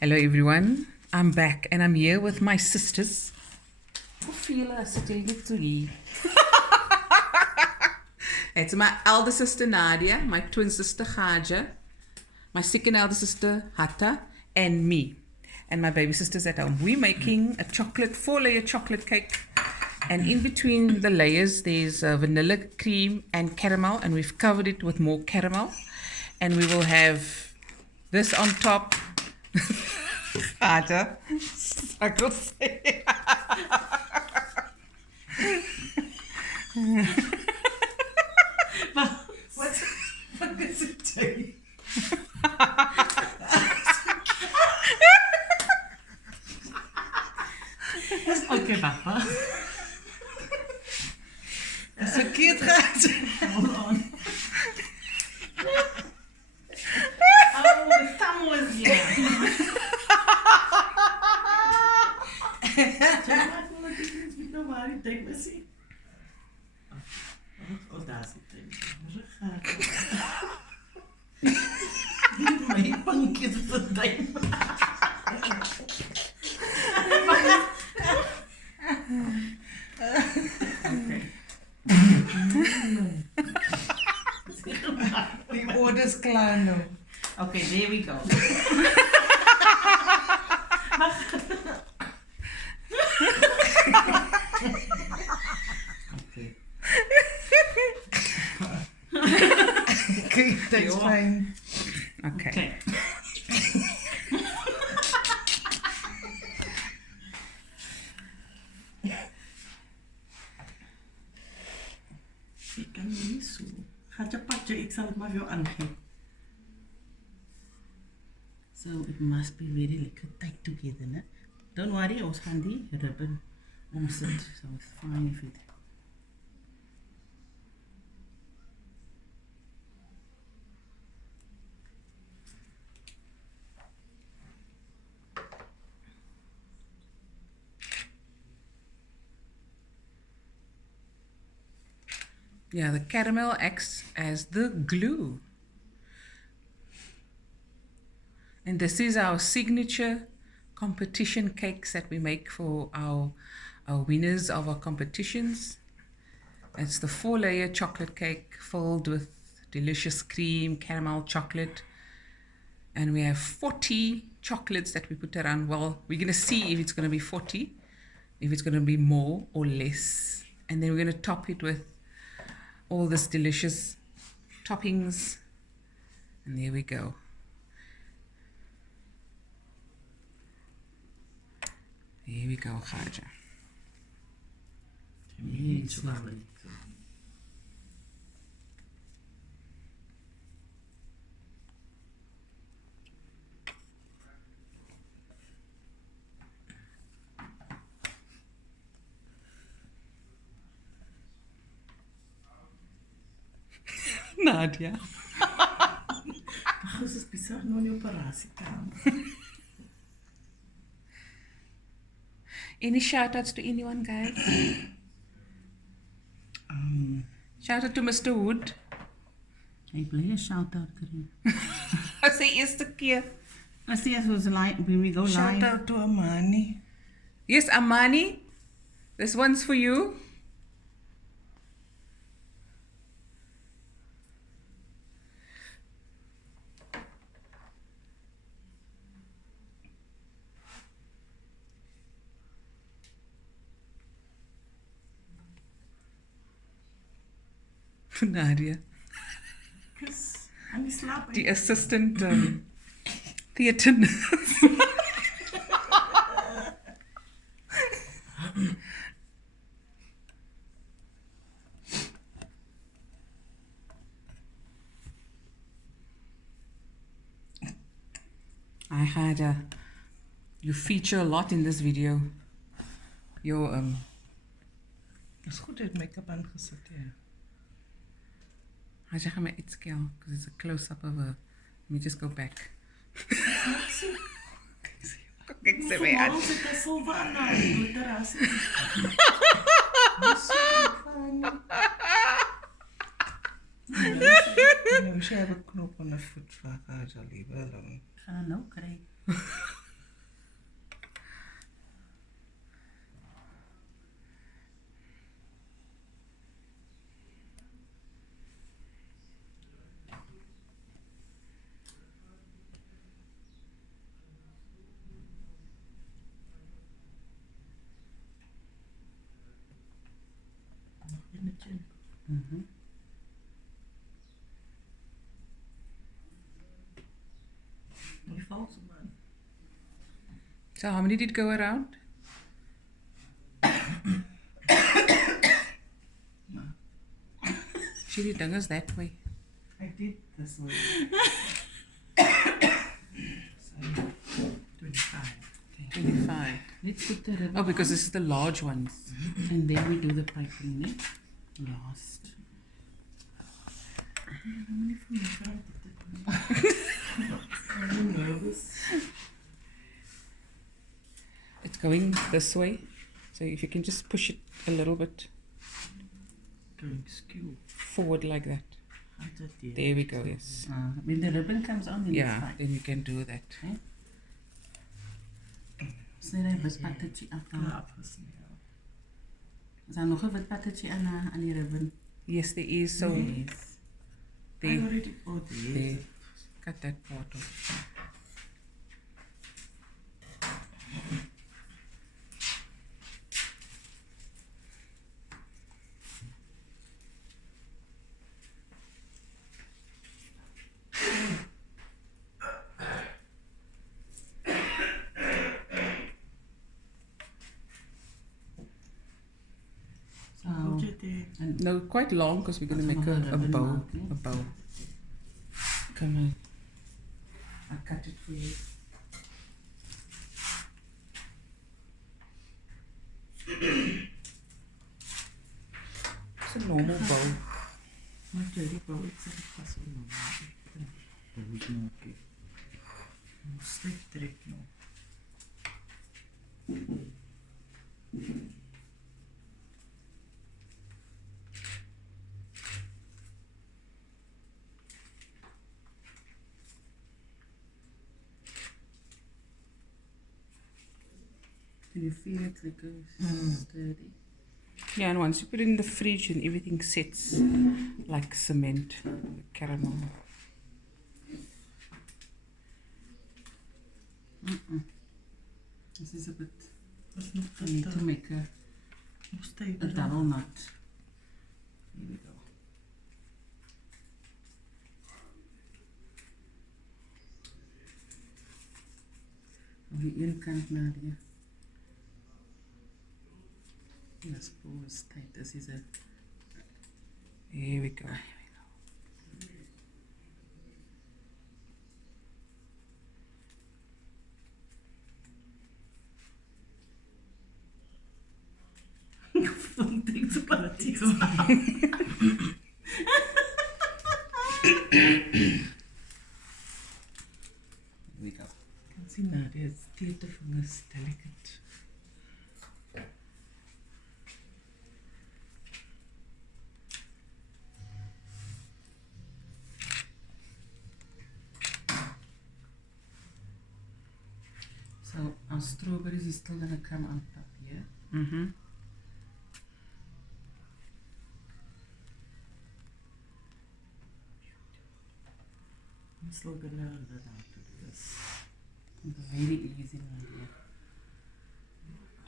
Hello everyone, I'm back and I'm here with my sisters. It's my elder sister Nadia, my twin sister Khaja, my second elder sister Hatta, and me. And my baby sister's at home. We're making a chocolate, 4-layer chocolate cake. And in between the layers, there's vanilla cream and caramel, and we've covered it with more caramel. And we will have this on top. Harder. I could say. What does it take? Okay, Papa. It's verkeerd gaat. Hold on. Oh, the thumb was here. Denk maar zien. Oh, daar zit het. Mijn pankjes verdwijnen. The order's clear now. Okay, there we go. Okay, that's fine. Okay. Ik kan niet zo. Gaat je pakje, ik zal het maar voor jou aangeven. So it must be really like tight together, né? Don't worry, ons gaan die ribbon omsit. So it's fine if it. Yeah, the caramel acts as the glue. And this is our signature competition cakes that we make for our winners of our competitions. It's the 4-layer chocolate cake filled with delicious cream, caramel, chocolate. And we have 40 chocolates that we put around. Well, we're going to see if it's going to be 40, if it's going to be more or less. And then we're going to top it with all this delicious toppings. And there we go. Here we go, Khaja. It's lovely. Nadia. Ach, is bizar, nou die operatiekamer. Any shout-outs to anyone, guys? Shout out to Mr. Wood. Ik wil een shout-out krijgen. I say eerste keer. I see us was live when we go live. Shout out to Amani. Yes, Amani. This one's for you. Nadia, Because I'm slapping. the assistant theatre nurse. I had you feature a lot in this video. Your Is goed uit make-up aangezet, ja. I just have my it scale because it's a close up of her. Let me just go back. Kijk ze mee aan. Waarom zit er zo van aan? Met de ras. Nou, ze hebben knop aan de voet vaak, haar zal liever alone. Ga nou krijgen. Mhm. Die vals man. So how many did go around? See, die ding is that way. I did this way. So 25. 25. Let's put the ribbon Oh, because on, this is the large ones. and then we do the piping, ne? Last. I'm nervous. It's going this way. So if you can just push it a little bit Going skew. forward like that. There. There we go, yes. When the ribbon comes on, then it's Yeah, fine. then you can do that. Sny hy witpattertjie af dan. Klaar afgesneden. Is daar nog 'n witpattertjie aan die ribbon? Yes, there is. So Yes. I there, already, oh there. there. Cut that part off. So, Hold it there. and No, quite long because we're going to That's make nog 'n a ribbon bow. maak, nee? A bow. Come on. I'll cut it for you. It's a normal bow. Maar jullie bouw ik zeg het pas op nog. Dat moet nog oké. Slecht trek nog. can you feel it like a sturdy? Yeah, and once you put it in the fridge and everything sets like cement, caramel. This is a bit. Dat is nog I need to te make a stevig. double knot. Here we go. Op die een kant na die. Ja, spoor is tight. This is a. Here we go. Things about this. Here we go. Kan sien nou, die teertevingers delicate. So our strawberries is still gonna come on top here. Mm-hmm. I'm still gonna learn how to do this. Very easy one here.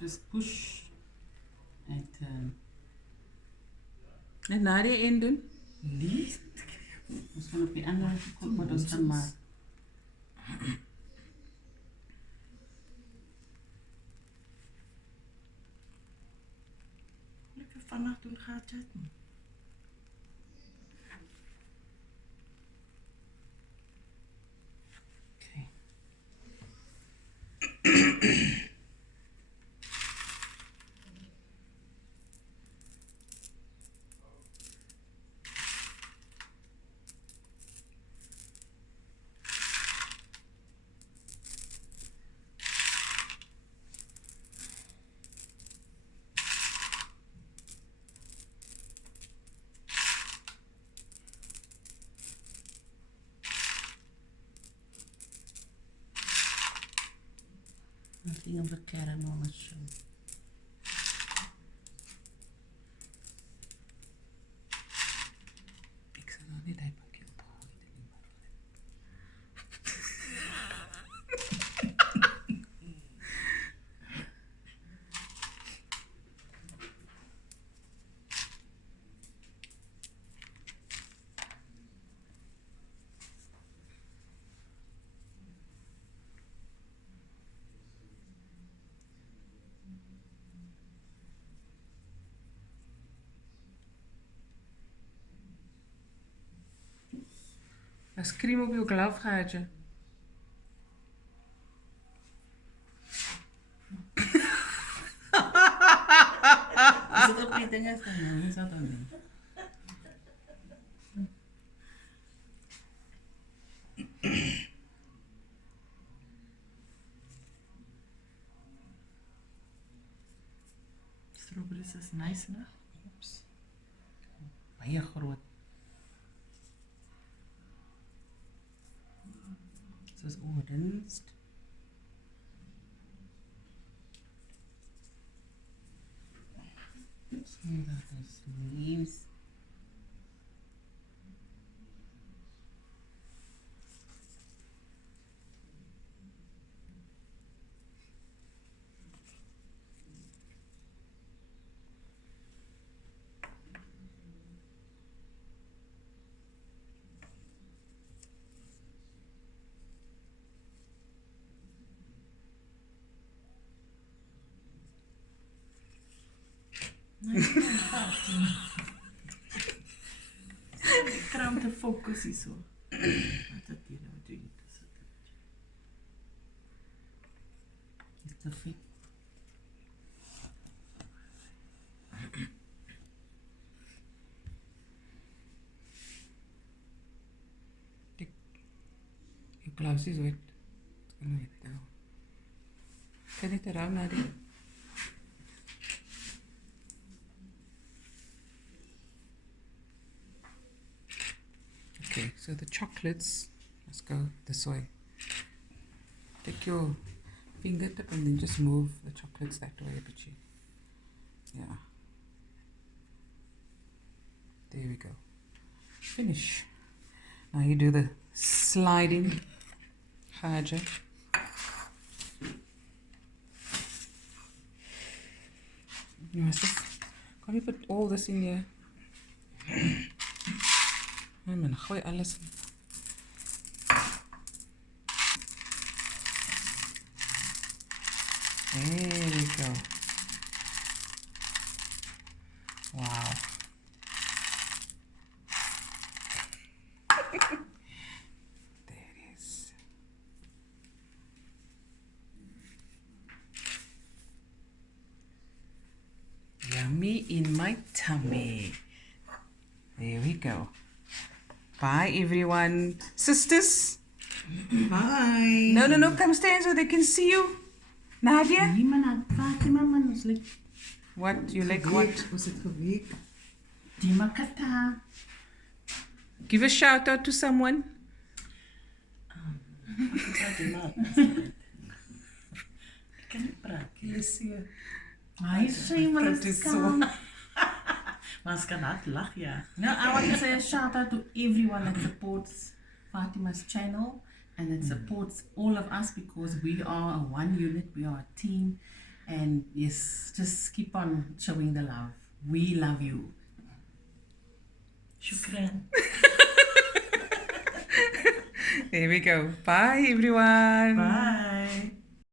Just push and turn. En na die end doen. Nee. Ons gaan op die ander kant wat ons gaan maak. Lekker vannacht doen gaat chatten. Okay. Nothing of the caramel must show. Ek sal nou net hy pakkie ophaal. As cream op jou glove gaatje. Is dit op die dinge dan? Nou, hoe is dat dan doen? Strawberries is nice, né? Oeps. Baie groot. Soos orange. Dat is leaves. Kram te focus hierso. Wat het hier nou doen? Is te vet. Your gloves is wet. It's gonna wet now. Turn it around, Nadia. Okay, so the chocolates, let's go this way. Take your fingertip and then just move the chocolates that way, Bitchy. Yeah. There we go. Finish. Now you do the sliding haja. You must just, can you put all this in here? Nee man, gooi alles in. There we go. Wow. There it is. Yummy in my tummy. There we go. Bye everyone. Sisters. Bye. No, come stand so they can see you. Nadia? Nee man, Fatima man, ons like What? You like what? Was het geweek? die makata. Give a shout out to someone. Ek kan nie praat. Lesie. Hy sê maar Dat dit is kan. so. Maar ons kan hard lag, ja. No, I want to say a shout out to everyone that supports Fatima's channel and that supports all of us because we are a one unit, we are a team, and yes, just keep on showing the love. We love you. Shukran. There we go. Bye everyone. Bye.